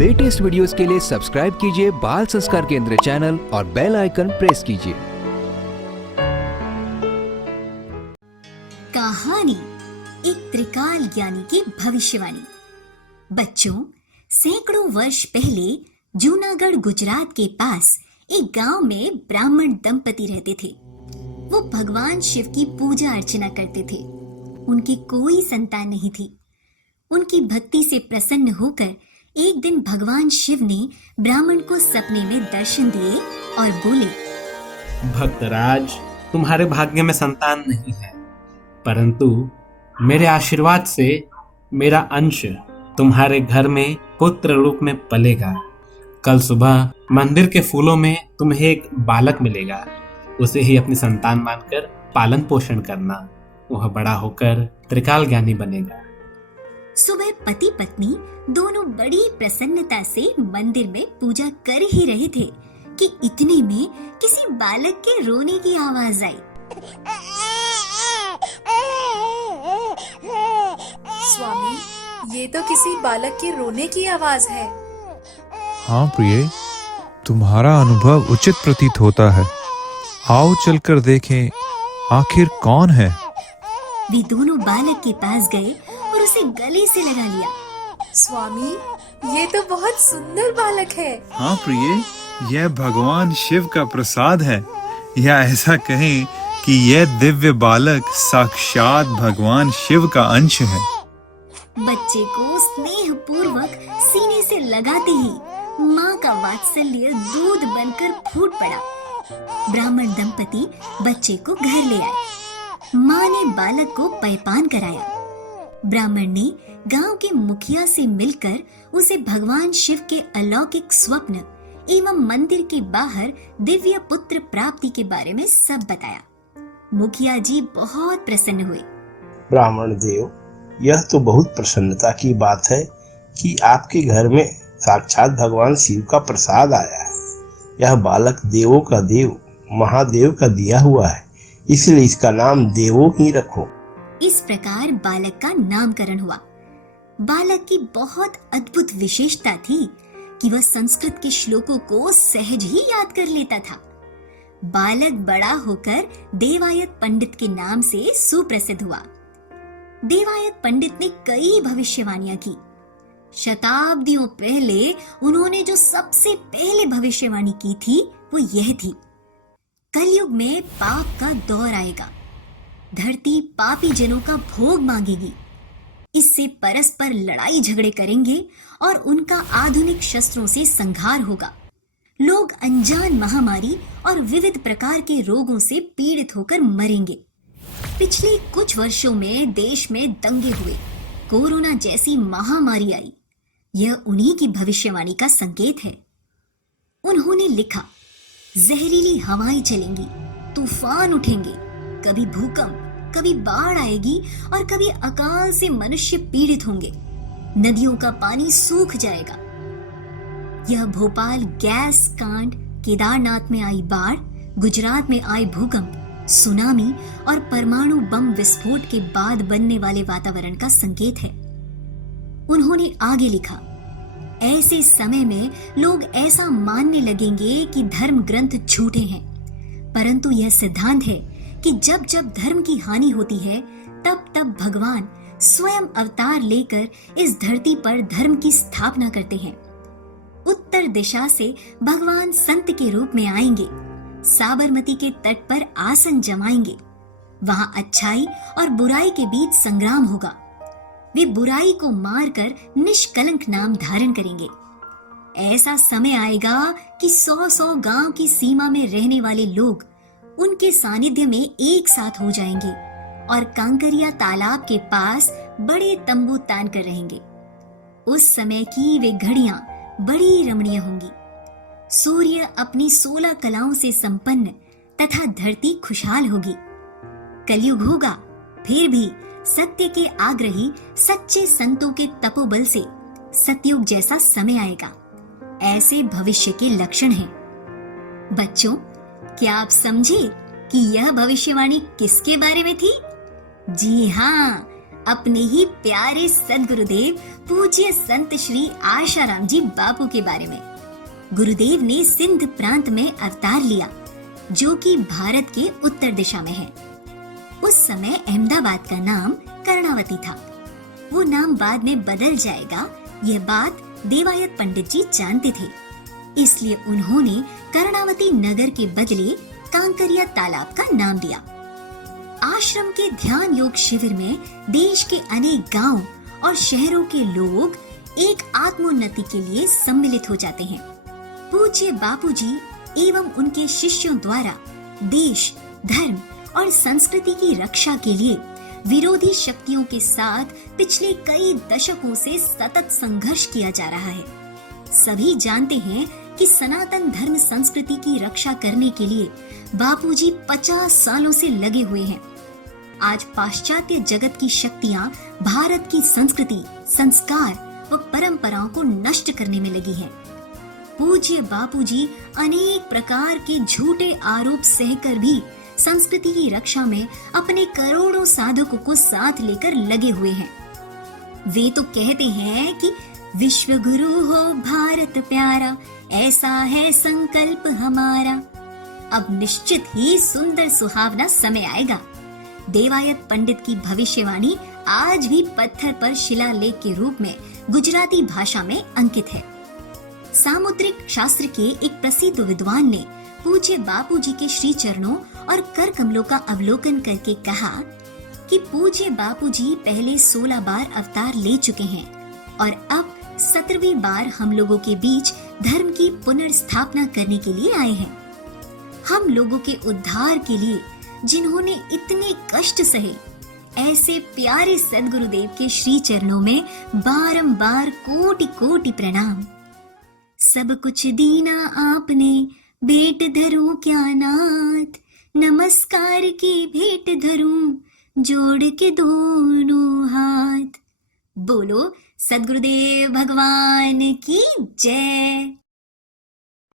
Latest videos के लिए subscribe कीजिए बाल संस्कार केंद्र चैनल और बेल आइकन प्रेस कीजिए। कहानी एक त्रिकाल ज्ञानी की भविष्यवाणी। बच्चों, सैकड़ों वर्ष पहले जूनागढ़ गुजरात के पास एक गांव में ब्राह्मण दंपति रहते थे। वो भगवान शिव की पूजा अर्चना करते थे। उनकी कोई संतान नहीं थी। उनकी भक्ति से प्रसन्न होकर एक दिन भगवान शिव ने ब्राह्मण को सपने में दर्शन दिए और बोले, भक्तराज, तुम्हारे भाग्य में संतान नहीं है, परंतु मेरे आशीर्वाद से मेरा अंश तुम्हारे घर में पुत्र रूप में पलेगा। कल सुबह मंदिर के फूलों में तुम्हें एक बालक मिलेगा। उसे ही अपनी संतान मानकर पालन पोषण करना। वह बड़ा होकर त्रिकाल ज्ञानी बनेगा। सुबह पति पत्नी दोनों बड़ी प्रसन्नता से मंदिर में पूजा कर ही रहे थे कि इतने में किसी बालक के रोने की आवाज आई। स्वामी, ये तो किसी बालक के रोने की आवाज है। हाँ प्रिय, तुम्हारा अनुभव उचित प्रतीत होता है। आओ चलकर देखें आखिर कौन है। वे दोनों बालक के पास गए और उसे गले से लगा लिया। स्वामी, ये तो बहुत सुंदर बालक है। हाँ प्रिय, यह भगवान शिव का प्रसाद है, या ऐसा कहें कि यह दिव्य बालक साक्षात भगवान शिव का अंश है। बच्चे को स्नेह पूर्वक सीने से लगाते ही माँ का वात्सल्य दूध बनकर फूट पड़ा। ब्राह्मण दंपति बच्चे को घर ले आए। माँ ने बालक को पयपान कराया। ब्राह्मण ने गांव के मुखिया से मिलकर उसे भगवान शिव के अलौकिक स्वप्न एवं मंदिर के बाहर दिव्य पुत्र प्राप्ति के बारे में सब बताया। मुखिया जी बहुत प्रसन्न हुए। ब्राह्मण देव, यह तो बहुत प्रसन्नता की बात है कि आपके घर में साक्षात भगवान शिव का प्रसाद आया है। यह बालक देवों का देव महादेव का दिया हुआ है, इसलिए इसका नाम देवो ही रखो। इस प्रकार बालक का नामकरण हुआ। बालक की बहुत अद्भुत विशेषता थी कि वह संस्कृत के श्लोकों को सहज ही याद कर लेता था। बालक बड़ा होकर देवायत पंडित के नाम से सुप्रसिद्ध हुआ। देवायत पंडित ने कई भविष्यवाणियां की। शताब्दियों पहले उन्होंने जो सबसे पहले भविष्यवाणी की थी वो यह थी, कलयुग में पाप का दौर आएगा। धरती पापी जनों का भोग मांगेगी। इससे परस्पर लड़ाई झगड़े करेंगे और उनका आधुनिक शस्त्रों से संहार होगा। लोग अनजान महामारी और विविध प्रकार के रोगों से पीड़ित होकर मरेंगे। पिछले कुछ वर्षों में देश में दंगे हुए, कोरोना जैसी महामारी आई। यह उन्हीं की भविष्यवाणी का संकेत है। उन्होंने लिखा, जहरीली हवाएं चलेंगी, तूफान उठेंगे, कभी भूकंप, कभी बाढ़ आएगी और कभी अकाल से मनुष्य पीड़ित होंगे। नदियों का पानी सूख जाएगा। यह भोपाल गैस कांड, केदारनाथ में आई बाढ़, गुजरात में आए भूकंप, सुनामी और परमाणु बम विस्फोट के बाद बनने वाले वातावरण का संकेत है। उन्होंने आगे लिखा, ऐसे समय में लोग ऐसा मानने लगेंगे कि धर्म ग्रंथ झूठे हैं, परंतु यह सिद्धांत है कि जब जब धर्म की हानि होती है तब तब भगवान स्वयं अवतार लेकर इस धरती पर धर्म की स्थापना करते हैं। उत्तर दिशा से भगवान संत के रूप में आएंगे, साबरमती के तट पर आसन जमाएंगे। वहां अच्छाई और बुराई के बीच संग्राम होगा। वे बुराई को मारकर निष्कलंक नाम धारण करेंगे। ऐसा समय आएगा कि 100-100 गांव की सीमा में रहने वाले लोग उनके सानिध्य में एक साथ हो जाएंगे और कांकरिया तालाब के पास बड़े तंबू तान कर रहेंगे। उस समय की वे घड़ियां बड़ी रमणीय होंगी। सूर्य अपनी 16 कलाओं से संपन्न तथा धरती खुशहाल होगी। कलयुग होगा, फिर भी सत्य के आग्रही सच्चे संतों के तपोबल से सतयुग जैसा समय आएगा। ऐसे भविष्य के लक्षण हैं। बच्चों, क्या आप समझे कि यह भविष्यवाणी किसके बारे में थी? जी हाँ, अपने ही प्यारे सदगुरुदेव पूज्य संत श्री आशाराम जी बापू के बारे में। गुरुदेव ने सिंध प्रांत में अवतार लिया, जो कि भारत के उत्तर दिशा में है। उस समय अहमदाबाद का नाम कर्णावती था। वो नाम बाद में बदल जाएगा, यह बात देवायत पंडित जी जानते थे। इसलिए उन्होंने कर्णावती नगर के बदले कांकरिया तालाब का नाम दिया। आश्रम के ध्यान योग शिविर में देश के अनेक गांव और शहरों के लोग एक आत्मोन्नति के लिए सम्मिलित हो जाते हैं। पूज्य बापूजी एवं उनके शिष्यों द्वारा देश, धर्म और संस्कृति की रक्षा के लिए विरोधी शक्तियों के साथ पिछले कई दशकों से सतत संघर्ष किया जा रहा है। सभी जानते हैं कि सनातन धर्म संस्कृति की रक्षा करने के लिए बापूजी 50 सालों से लगे हुए हैं। आज पाश्चात्य जगत की शक्तियां भारत की संस्कृति, संस्कार व परंपराओं को नष्ट करने में लगी हैं। पूज्य बापूजी अनेक प्रकार के झूठे आरोप सहकर भी संस्कृति की रक्षा में अपने करोड़ों साधकों को साथ लेकर लगे हुए हैं। वे तो कहते हैं कि विश्व गुरु हो भारत प्यारा, ऐसा है संकल्प हमारा। अब निश्चित ही सुंदर सुहावना समय आएगा। देवायत पंडित की भविष्यवाणी आज भी पत्थर पर शिलालेख के रूप में गुजराती भाषा में अंकित है। सामुद्रिक शास्त्र के एक प्रसिद्ध विद्वान ने पूज्य बापूजी के श्री चरणों और कर कमलों का अवलोकन करके कहा कि पूज्य बापूजी पहले 16 बार अवतार ले चुके हैं और अब 17वीं बार हम लोगों के बीच धर्म की पुनर्स्थापना करने के लिए आए हैं। हम लोगों के उद्धार के लिए जिन्होंने इतने कष्ट सहे, ऐसे प्यारे सदगुरुदेव के श्री चरणों में बारंबार कोटि कोटि प्रणाम। सब कुछ दीना आपने, भेंट धरूं क्या नाथ, नमस्कार की भेंट धरूं जोड़ के दोनों हाथ। बोलो सदगुरुदेव भगवान की जय।